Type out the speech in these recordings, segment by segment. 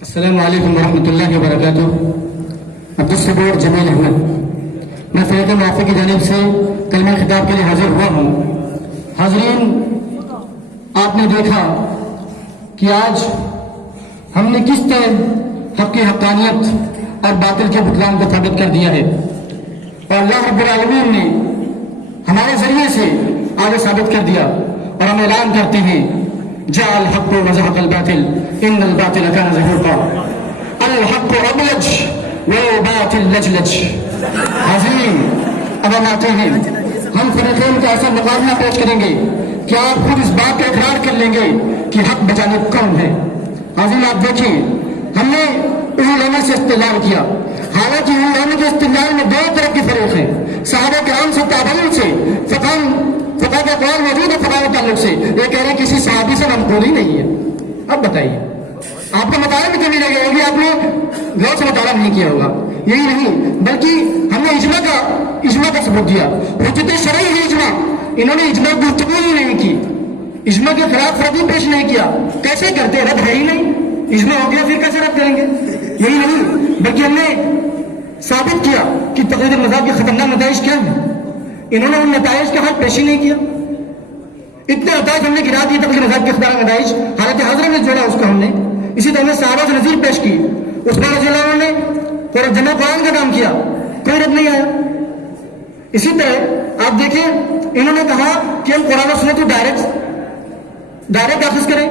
السلام علیکم ورحمۃ اللہ وبرکاتہ۔ عبدالصبور جمیل احمد، میں فیض معافی کی جانب سے کلمہ خطاب کے لیے حاضر ہوا ہوں۔ حاضرین، آپ نے دیکھا کہ آج ہم نے کس طرح حق کی حقانیت اور باطل کے بطلان کو ثابت کر دیا ہے، اور اللہ رب العالمین نے ہمارے ذریعے سے آگے ثابت کر دیا، اور ہم اعلان کرتے ہیں جاء الحق وزهق الباطل ان الباطل كان زهوقا الحق ابلج والباطل لجلج۔ حاضرین، اب ہم آتے ہیں، ہم فریقین کا ایسا مقابلہ پیش کریں گے کہ آپ خود اس بات کا اقرار کر لیں گے کہ حق بجانب کون ہے۔ حاضرین، آپ دیکھیں، ہم نے علماء سے استدلال کیا، حالانکہ علماء کے استدلال میں دو طرح کی فریق ہے، صحابہ کرام سے، تابعین سے، فقہ کا قول موجود ہے فقہ کے تعلق سے، یہ کہہ رہے ہیں کسی صحابی سے منقول ہی نہیں ہے۔ اب بتائیے، آپ کا مطالعہ بھی کمی لگے ہوگی، آپ نے غور سے مطالعہ نہیں کیا ہوگا۔ یہی نہیں بلکہ ہم نے اجماع کا ثبوت دیا، حجت شرعی ہے اجماع، انہوں نے اجماع کی گفتگو ہی نہیں کی، اجماع کے خلاف رد پیش نہیں کیا۔ کیسے کرتے؟ رد ہے ہی نہیں، اجماع ہو گیا پھر کیسے رد کریں گے؟ یہی نہیں بلکہ ہم نے ثابت کیا کہ تقلید مذہب کے خطرناک نتائج کیا ہیں، انہوں نے ان نتائج کا حق پیش ہی نہیں کیا۔ اتنے نتائج ہم نے گرا دیے تقلید مذہب کے خطرناک نتائج، حالانکہ حضرت نے جوڑا اس کو ہم نے۔ اسی طرح صحابہ سے نظیر پیش کی، عثمان رضی اللہ عنہ نے پورا جمع قرآن کا کام کیا، کوئی رد نہیں آیا۔ اسی طرح آپ دیکھیں، انہوں نے کہا کہ ہم قرآن و سنت کو ڈائریکٹ اخذ کریں،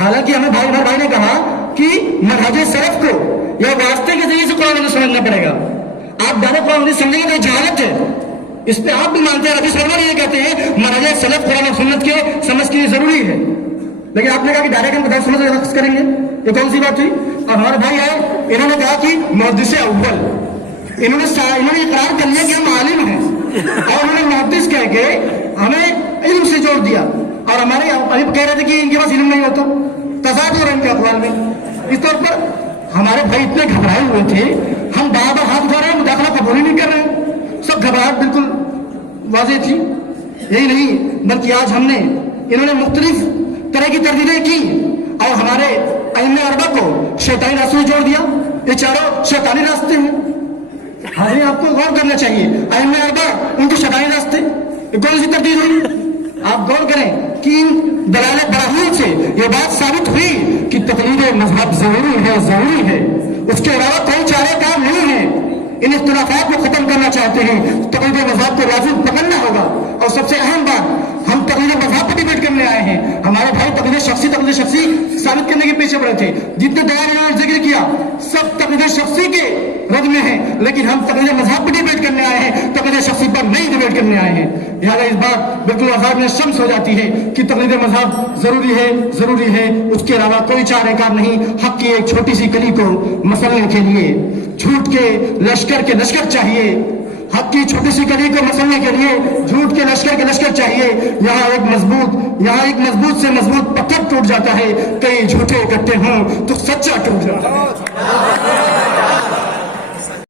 حالانکہ ہمیں بھائی نے کہا کہ منہج سلف کو یا واسطے کے ذریعے سے قرآن و سننا پڑے گا۔ آپ ڈائریکٹ قرآن و سنت سمجھیں گے تو جہالت ہے، اس پہ آپ بھی مانتے ہیں، ربی سلمان یہ کہتے ہیں منہج سلف قرآن و سنت کے سمجھ کے لیے ضروری ہے، لیکن آپ نے کہا کہ ڈائریکٹ ہم قرآن و سنت سے اخذ کریں گے، یہ کون سی بات ہوئی؟ اب ہمارے بھائی آئے، انہوں نے کہا کہ محدث اول، انہوں نے اقرار کر لیا کہ ہم عالم ہیں، اور انہوں نے محدث کہہ کے ہمیں علم سے جوڑ دیا، اور ہمارے ابھی کہہ رہے تھے کہ ان کے پاس علم نہیں ہوتا، تضاد ہو رہا ہے ان کے اقوال میں۔ اس طور پر ہمارے بھائی اتنے گھبرائے ہوئے تھے، ہم بار بار ہاتھ اٹھا رہے ہیں، مداخلہ قبول ہی نہیں کر رہے ہیں، سب گھبراہٹ بالکل واضح تھی۔ یہی نہیں بلکہ آج ہم نے، انہوں نے مختلف طرح کی تردیدیں کی، اور ہمارے ائمہ اربعہ کو شیطانی راستوں سے جوڑ دیا، یہ چاروں شیطانی راستے ہیں۔ حاضرین، آپ کو غور کرنا چاہیے، ائمہ اربعہ ان کے شیطانی راستے، یہ کون سی تردید ہوئی؟ آپ غور کریں کہ ان دلالت براہین سے یہ بات ثابت ہوئی کہ تقلید مذہب ضروری ہے، اس کے علاوہ کوئی چارہ کام نہیں ہے۔ ان اختلافات کو ختم کرنا چاہتے ہیں، تقلید مذہب کو لازم پکڑنا ہوگا، اور سب سے اہم بات، ہم تقلید مذہب پہ ڈیبیٹ کرنے آئے ہیں۔ ہمارے بھائی تقلید شخصی ثابت کرنے کے پیچھے پڑے تھے، جتنے دعائیں انہوں نے ذکر کیا سب تقلید شخصی کے رد میں ہیں، لیکن ہم تقلید مذہب پہ ڈیبیٹ کرنے آئے ہیں، تقلید شخصی پر نہیں ڈیبیٹ کرنے آئے ہیں۔ لہٰذا اس بات بالکل آزاد میں شمس ہو جاتی ہے کہ تقلید مذہب ضروری ہے، اس کے علاوہ کوئی چارہ کار نہیں۔ حق کی ایک چھوٹی سی کلی کو مسلنے کے لیے جھوٹ کے لشکر چاہیے، حق کی چھوٹی سی کلی کو مسلنے کے لیے جھوٹ کے لشکر چاہیے۔ یہاں ایک مضبوط سے مضبوط پتھر ٹوٹ جاتا ہے، کئی جھوٹے اکٹھے ہوں تو سچا ٹوٹ جاتا ہے۔